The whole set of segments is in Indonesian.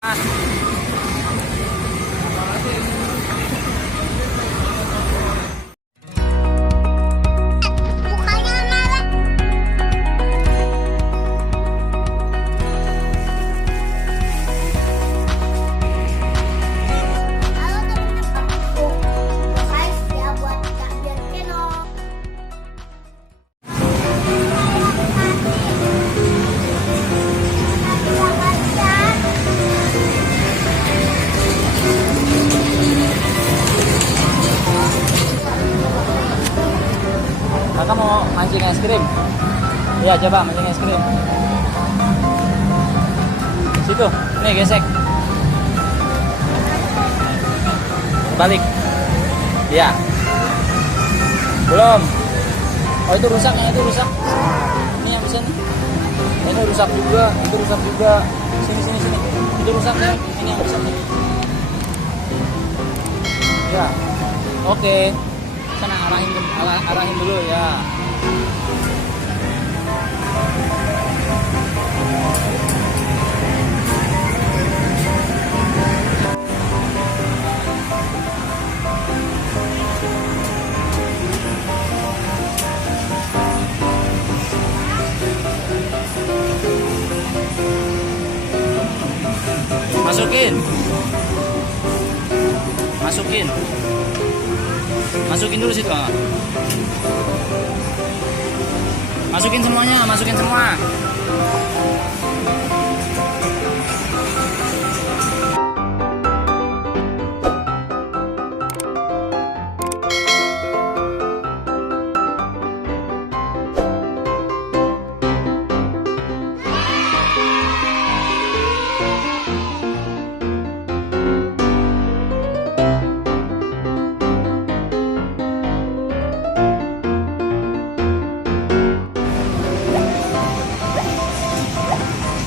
Kakak mau mancing es krim? Iya, coba mancing es krim. Situ, nih gesek. Balik. Iya. Belum. Oh, itu rusak, yang itu rusak. Ini yang bisa nih. Ini rusak juga, itu rusak juga. Sini sini sini. Itu rusak ya. Ini yang rusak nih. Ya. Oke. Sana arahin dulu ya. Masukin dulu situ. Masukin semuanya, masukin semua.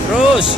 Terus